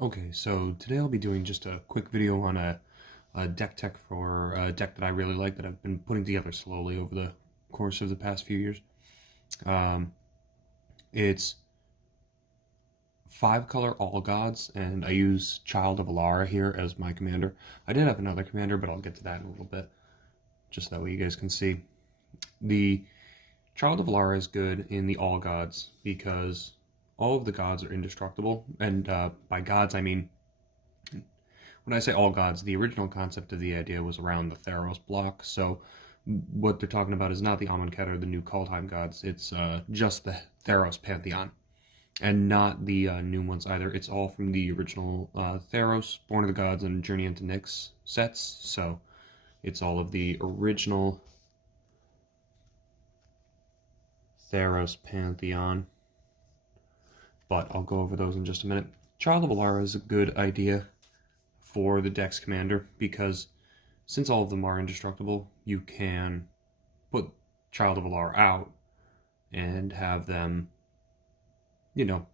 Okay, so today I'll be doing just a quick video on a deck tech for a deck that I really like that I've been putting together slowly over the course of the past few years. Um, it's 5-color All Gods, and I use Child of Alara here as my commander. I did have another commander, but I'll get to that in a little bit, just that way you guys can see. The Child of Alara is good in the All Gods because all of the gods are indestructible, and by gods I mean when I say all gods, the original concept of the idea was around the Theros block. So what they're talking about is not the Amonkhet or the new Kaldheim gods. It's just the Theros pantheon, and not the new ones either. It's all from the original Theros, Born of the Gods, and Journey into Nyx sets. So it's all of the original Theros pantheon. But I'll go over those in just a minute. Child of Alara is a good idea for the Dex commander because since all of them are indestructible, you can put Child of Alar out and have them, you know,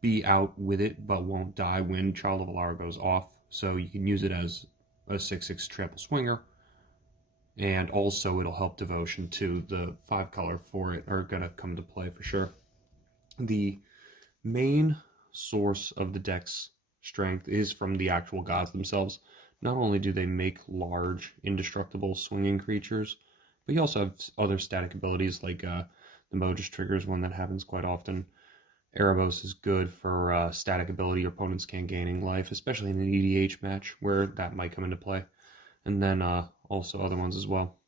be out with it but won't die when Child of Alar goes off. So you can use it as a 6/6 trample swinger, and also it'll help devotion too. The 5-color for it are going to come into play for sure. The main source of the deck's strength is from the actual gods themselves. Not only do they make large, indestructible swinging creatures, but you also have other static abilities like the Mogus trigger is one that happens quite often. Erebos is good for static ability your opponents can't gaining life, especially in an EDH match where that might come into play. And then also other ones as well.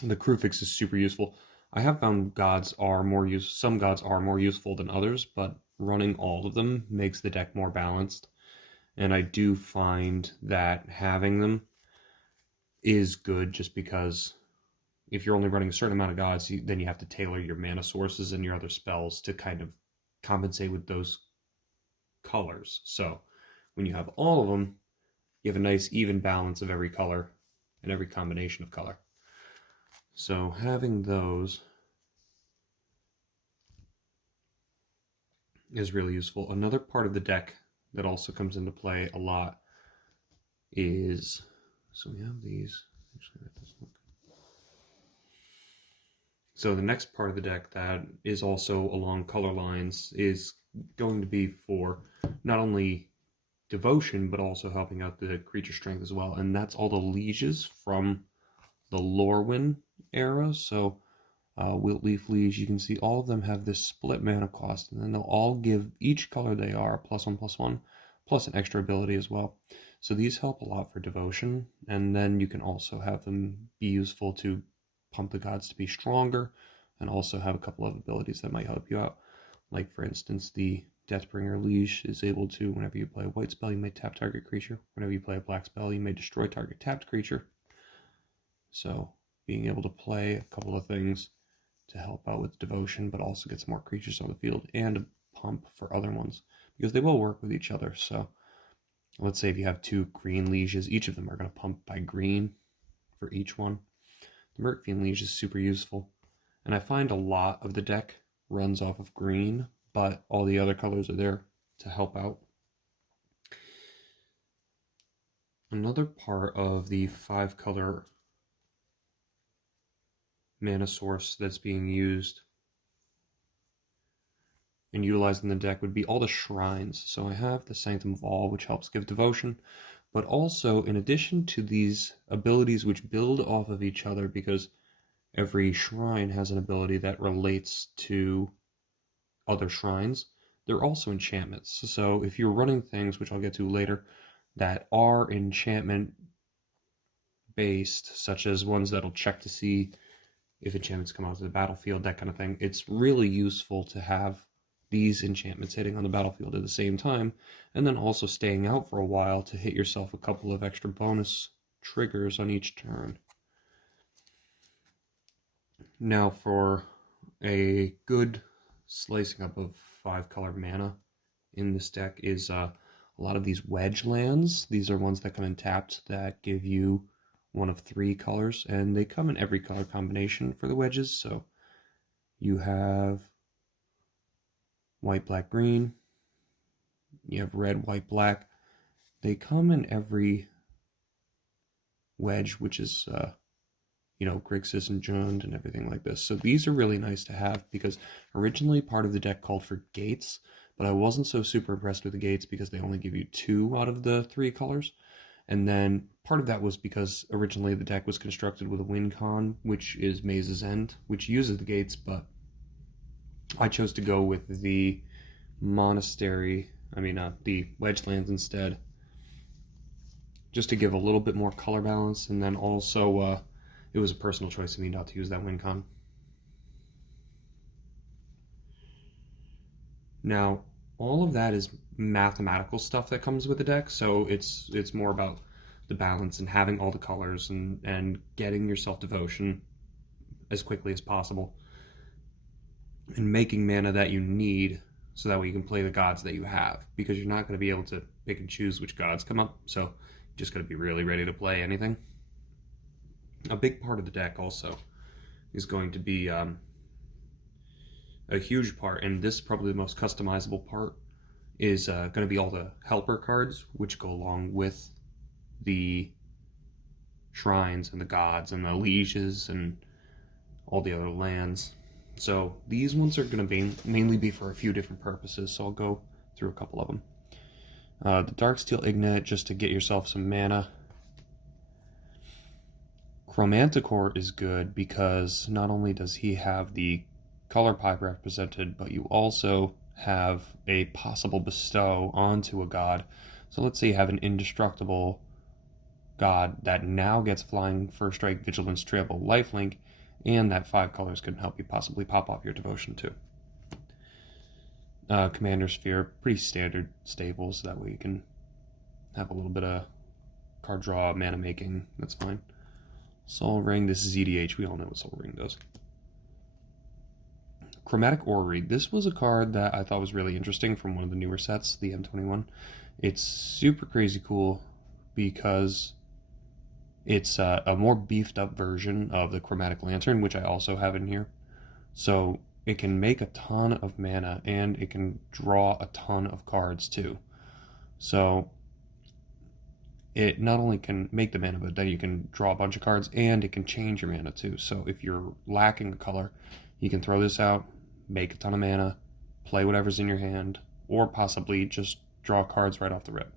The Crufix is super useful. I have found some gods are more useful than others, but running all of them makes the deck more balanced. And I do find that having them is good just because if you're only running a certain amount of gods, then you have to tailor your mana sources and your other spells to kind of compensate with those colors. So when you have all of them, you have a nice even balance of every color and every combination of color. So having those is really useful. Another part of the deck that also comes into play a lot is, so we have these. Actually, that doesn't look. So the next part of the deck that is also along color lines is going to be for not only devotion, but also helping out the creature strength as well. And that's all the lieges from the Lorwyn era. So Wiltleaf Liege, you can see all of them have this split mana cost, and then they'll all give each color they are +1/+1, plus an extra ability as well. So these help a lot for devotion, and then you can also have them be useful to pump the gods to be stronger, and also have a couple of abilities that might help you out. Like for instance, the Deathbringer Liege is able to, whenever you play a white spell, you may tap target creature. Whenever you play a black spell, you may destroy target tapped creature. So being able to play a couple of things to help out with devotion, but also get some more creatures on the field and a pump for other ones because they will work with each other. So let's say if you have 2 green lieges, each of them are going to pump by green for each one. The Murkfiend Liege is super useful, and I find a lot of the deck runs off of green, but all the other colors are there to help out. Another part of the 5-color mana source that's being used and utilized in the deck would be all the shrines. So I have the Sanctum of All, which helps give devotion, but also in addition to these abilities which build off of each other, because every shrine has an ability that relates to other shrines, they're also enchantments. So if you're running things, which I'll get to later, that are enchantment based, such as ones that'll check to see if enchantments come onto the battlefield, that kind of thing, it's really useful to have these enchantments hitting on the battlefield at the same time, and then also staying out for a while to hit yourself a couple of extra bonus triggers on each turn. Now for a good slicing up of 5-color mana in this deck is a lot of these wedge lands. These are ones that come in tapped that give you one of 3 colors, and they come in every color combination for the wedges. So you have white, black, green, You have red, white, black. They come in every wedge, which is, Grixis and Jund and everything like this. So these are really nice to have because originally part of the deck called for gates, but I wasn't so super impressed with the gates because they only give you 2 out of the 3 colors. And then part of that was because originally the deck was constructed with a win con, which is Maze's End, which uses the gates, but I chose to go with the the wedge lands instead, just to give a little bit more color balance, and then also it was a personal choice of me not to use that win con. Now, all of that is mathematical stuff that comes with the deck, so it's more about the balance and having all the colors and getting yourself devotion as quickly as possible and making mana that you need so that way you can play the gods that you have, because you're not going to be able to pick and choose which gods come up, so you just got to be really ready to play anything. A big part of the deck also is going to be a huge part, and this is probably the most customizable part, is going to be all the helper cards, which go along with the shrines and the gods and the lieges and all the other lands. So these ones are going to mainly be for a few different purposes, so I'll go through a couple of them. The Darksteel Ignite, just to get yourself some mana. Chromanticore is good because not only does he have the color pipe represented, but you also have a possible bestow onto a god. So let's say you have an indestructible god that now gets flying, first strike, vigilance, trample, lifelink, and that 5 colors can help you possibly pop off your devotion too. Commander Sphere, pretty standard stable, so that way you can have a little bit of card draw, mana making, that's fine. Soul Ring, this is EDH, we all know what Soul Ring does. Chromatic Orrery, this was a card that I thought was really interesting from one of the newer sets, the M21. It's super crazy cool because it's a more beefed up version of the Chromatic Lantern, which I also have in here. So it can make a ton of mana and it can draw a ton of cards too. So it not only can make the mana, but then you can draw a bunch of cards and it can change your mana too. So if you're lacking a color, you can throw this out, make a ton of mana, play whatever's in your hand, or possibly just draw cards right off the rip.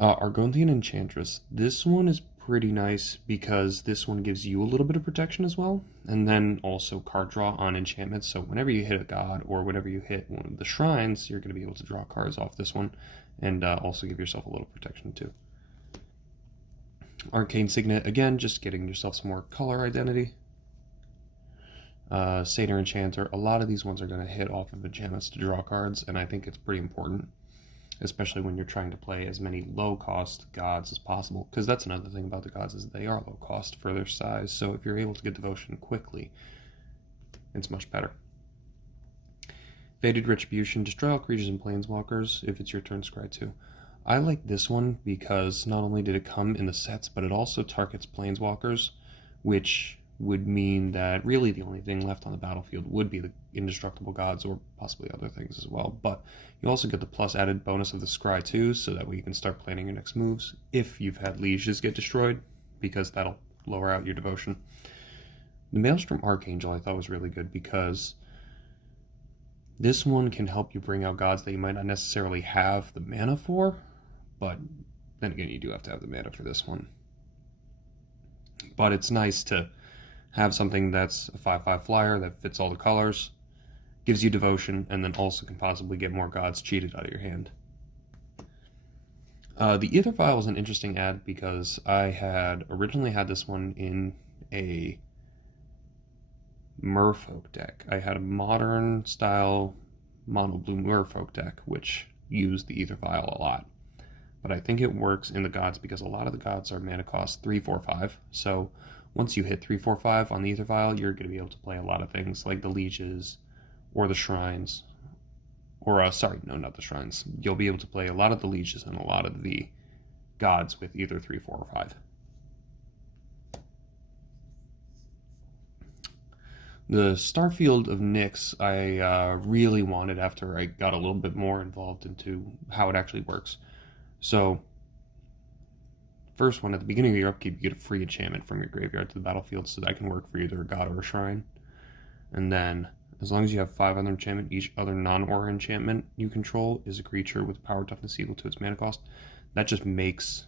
Argonian Enchantress. This one is pretty nice because this one gives you a little bit of protection as well, and then also card draw on enchantments. So whenever you hit a god or whenever you hit one of the shrines, you're going to be able to draw cards off this one, and also give yourself a little protection too. Arcane Signet, again, just getting yourself some more color identity. Satyr Enchanter, a lot of these ones are going to hit off of enchantments to draw cards, and I think it's pretty important, especially when you're trying to play as many low-cost gods as possible, because that's another thing about the gods is they are low-cost for their size, so if you're able to get devotion quickly, it's much better. Fated Retribution, destroy all creatures and planeswalkers if it's your turn, scry 2. I like this one because not only did it come in the sets, but it also targets planeswalkers, which would mean that really the only thing left on the battlefield would be the indestructible gods or possibly other things as well. But you also get the plus added bonus of the scry 2, so that way you can start planning your next moves if you've had lieges get destroyed, because that'll lower out your devotion. The Maelstrom Archangel I thought was really good because this one can help you bring out gods that you might not necessarily have the mana for, but then again you do have to have the mana for this one. But it's nice to have something that's a 5/5 flyer that fits all the colors, gives you devotion, and then also can possibly get more gods cheated out of your hand. The Aether Vial was an interesting add because I had originally had this one in a Merfolk deck. I had a modern style mono blue Merfolk deck which used the Aether Vial a lot. But I think it works in the gods because a lot of the gods are mana cost 3, 4, 5. So once you hit 3, 4, 5 on the Aether Vial, you're going to be able to play a lot of things like the lieges or the shrines. Or, not the shrines. You'll be able to play a lot of the lieges and a lot of the gods with either 3, 4, or 5. The Starfield of Nyx I really wanted after I got a little bit more involved into how it actually works. So, first one, at the beginning of your upkeep, you get a free enchantment from your graveyard to the battlefield, so that can work for either a god or a shrine. And then, as long as you have 5 other enchantment, each other non-aura enchantment you control is a creature with power toughness equal to its mana cost. That just makes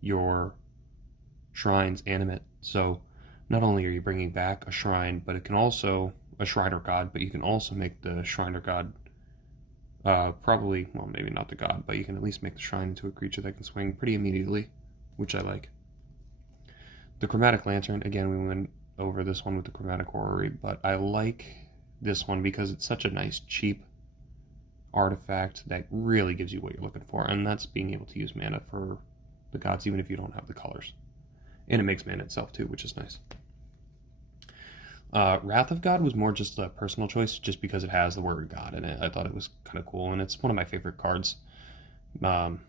your shrines animate. So not only are you bringing back a shrine, but it can also a shrine or god, but you can also make the shrine or god probably, well, maybe not the god, but you can at least make the shrine into a creature that can swing pretty immediately, which I like. The Chromatic Lantern, again, we went over this one with the Chromatic Orrery, but I like this one because it's such a nice, cheap artifact that really gives you what you're looking for, and that's being able to use mana for the gods even if you don't have the colors. And it makes mana itself too, which is nice. Wrath of God was more just a personal choice, just because it has the word God in it. I thought it was kind of cool, and it's one of my favorite cards. Um,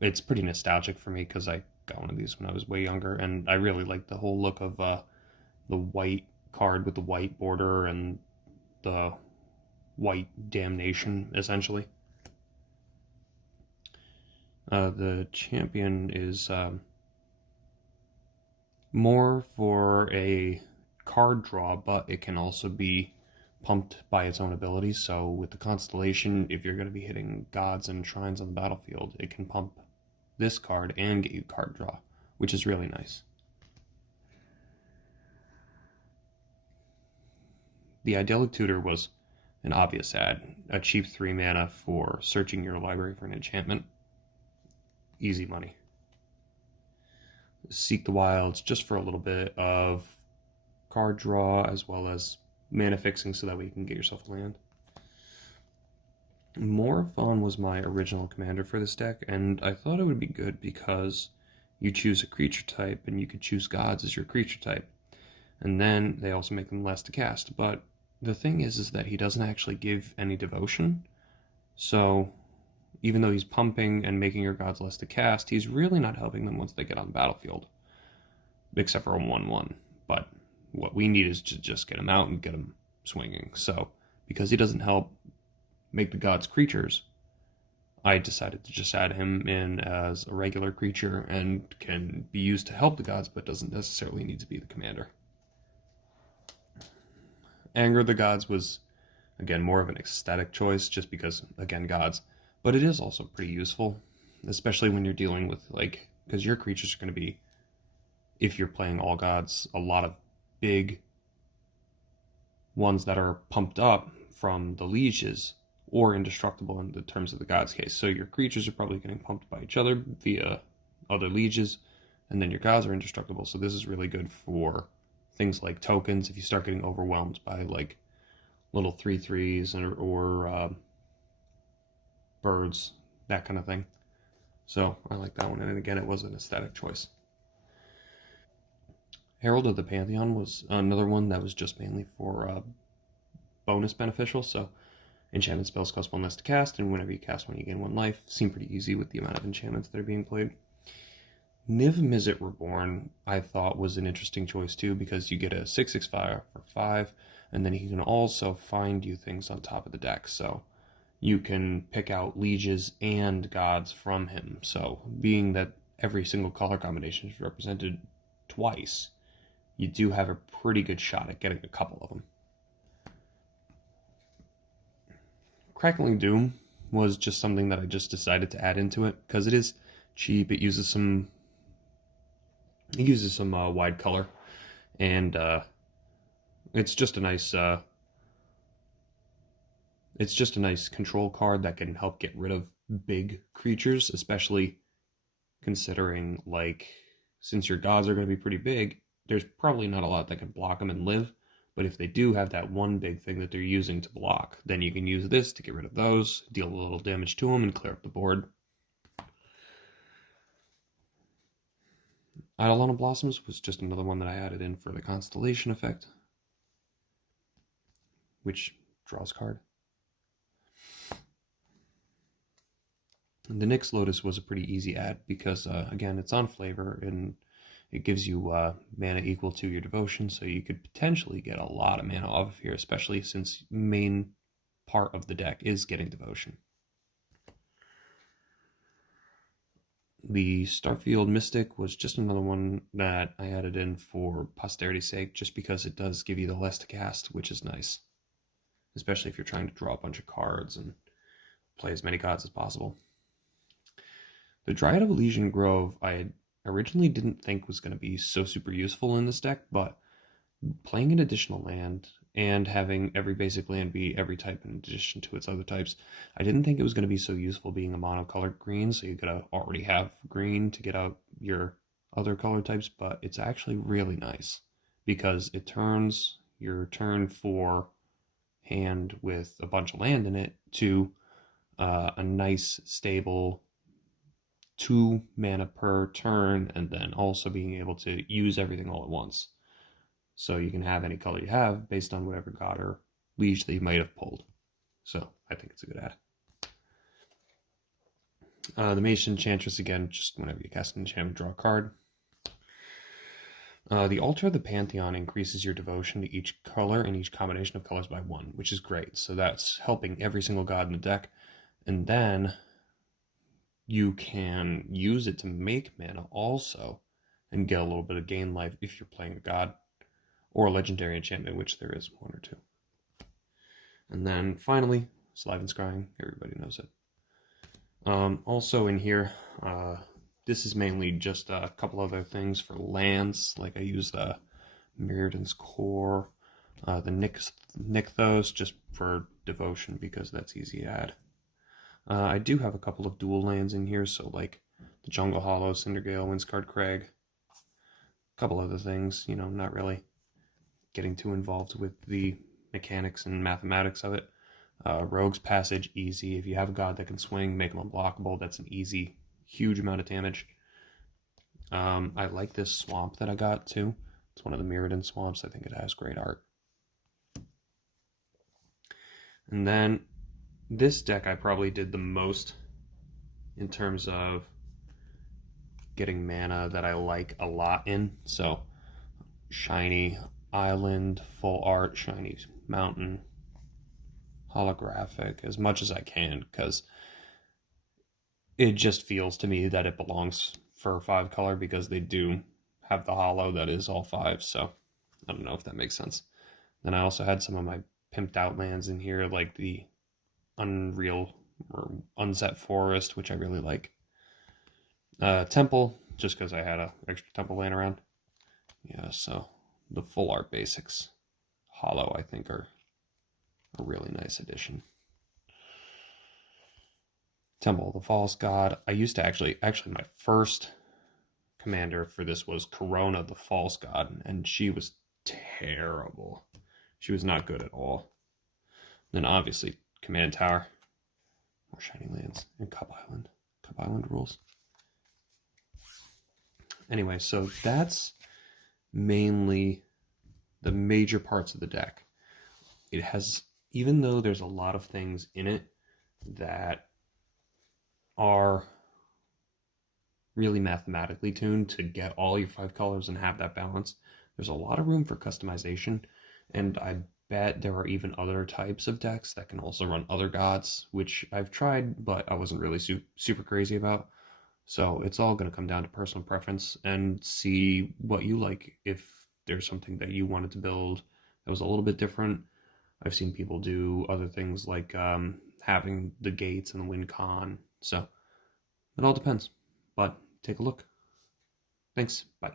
it's pretty nostalgic for me because I got one of these when I was way younger, and I really like the whole look of the white card with the white border and the white damnation, essentially. The champion is more for a card draw, but it can also be pumped by its own abilities. So with the constellation, if you're going to be hitting gods and shrines on the battlefield, it can pump this card and get you card draw, which is really nice. The Idyllic Tutor was an obvious ad, a cheap 3 mana for searching your library for an enchantment. Easy money. Seek the Wilds just for a little bit of card draw as well as mana fixing so that way you can get yourself land. Morophon was my original commander for this deck, and I thought it would be good because you choose a creature type and you could choose gods as your creature type. And then they also make them less to cast. But the thing is that he doesn't actually give any devotion. So even though he's pumping and making your gods less to cast, he's really not helping them once they get on the battlefield. Except for a 1/1. But what we need is to just get him out and get him swinging. So because he doesn't help make the gods creatures, I decided to just add him in as a regular creature and can be used to help the gods, but doesn't necessarily need to be the commander. Anger of the Gods was, again, more of an aesthetic choice just because, again, gods. But it is also pretty useful, especially when you're dealing with, like, because your creatures are going to be, if you're playing all gods, a lot of big ones that are pumped up from the lieges or indestructible in the terms of the gods case. So your creatures are probably getting pumped by each other via other lieges, and then your gods are indestructible. So this is really good for things like tokens if you start getting overwhelmed by like little 3/3s or birds, that kind of thing. So I like that one, and again, it was an aesthetic choice. Herald of the Pantheon was another one that was just mainly for bonus beneficial. So enchantment spells cost 1 less to cast, and whenever you cast one, you gain 1 life. Seemed pretty easy with the amount of enchantments that are being played. Niv Mizzet Reborn, I thought, was an interesting choice too, because you get a 6/6 for 5, and then he can also find you things on top of the deck. So you can pick out lieges and gods from him. So being that every single color combination is represented twice, you do have a pretty good shot at getting a couple of them. Crackling Doom was just something that I just decided to add into it because it is cheap. It uses some wide color, and it's just a nice control card that can help get rid of big creatures, especially considering, like, since your gods are going to be pretty big, there's probably not a lot that can block them and live. But if they do have that one big thing that they're using to block, then you can use this to get rid of those, deal a little damage to them, and clear up the board. Eidolon Blossoms was just another one that I added in for the Constellation effect, which draws card. And the Nyx Lotus was a pretty easy add because, again, it's on flavor, and It gives you mana equal to your devotion, so you could potentially get a lot of mana off of here, especially since main part of the deck is getting devotion. The Starfield Mystic was just another one that I added in for posterity's sake, just because it does give you the less to cast, which is nice, especially if you're trying to draw a bunch of cards and play as many gods as possible. The Dryad of Elysian Grove, I originally didn't think was going to be so super useful in this deck, but playing an additional land and having every basic land be every type in addition to its other types, I didn't think it was going to be so useful being a monocolored green, so you could already have green to get out your other color types, but it's actually really nice because it turns your turn 4 hand with a bunch of land in it to a nice stable 2 mana per turn, and then also being able to use everything all at once. So you can have any color you have based on whatever god or liege that you might have pulled. So I think it's a good add. The Mage Enchantress, again, just whenever you cast an enchantment, draw a card. The Altar of the Pantheon increases your devotion to each color and each combination of colors by 1, which is great. So that's helping every single god in the deck. And then you can use it to make mana also and get a little bit of gain life if you're playing a god or a legendary enchantment, which there is 1 or 2. And then finally, Salive and Scrying, everybody knows it. Also in here, this is mainly just a couple other things for lands, like I use the Mirrodin's Core, the Nykthos just for devotion because that's easy to add. I do have a couple of dual lands in here, so like the Jungle Hollow, Cindergale, Windscarred Crag, a couple other things, not really getting too involved with the mechanics and mathematics of it. Rogue's Passage, easy. If you have a god that can swing, make them unblockable. That's an easy, huge amount of damage. I like this swamp that I got too. It's one of the Mirrodin swamps. I think it has great art. And then this deck I probably did the most in terms of getting mana that I like a lot in. So shiny island, full art, shiny mountain, holographic, as much as I can, because it just feels to me that it belongs for 5 color because they do have the hollow that is all 5. So I don't know if that makes sense. Then I also had some of my pimped out lands in here, like the Unreal or Unset Forest, which I really like. Temple, just because I had an extra temple laying around. Yeah, so the full art basics, hollow, I think are a really nice addition. Temple of the False God. I used to actually my first commander for this was Corona the False God, and she was terrible. She was not good at all. Then obviously Command Tower, more shiny lands, and Cup Island. Cup Island rules. Anyway, so that's mainly the major parts of the deck. It has, even though there's a lot of things in it that are really mathematically tuned to get all your 5 colors and have that balance, there's a lot of room for customization, and I bet there are even other types of decks that can also run other gods, which I've tried, but I wasn't really super crazy about. So it's all going to come down to personal preference and see what you like. If there's something that you wanted to build that was a little bit different. I've seen people do other things like having the gates and the win con. So it all depends. But take a look. Thanks. Bye.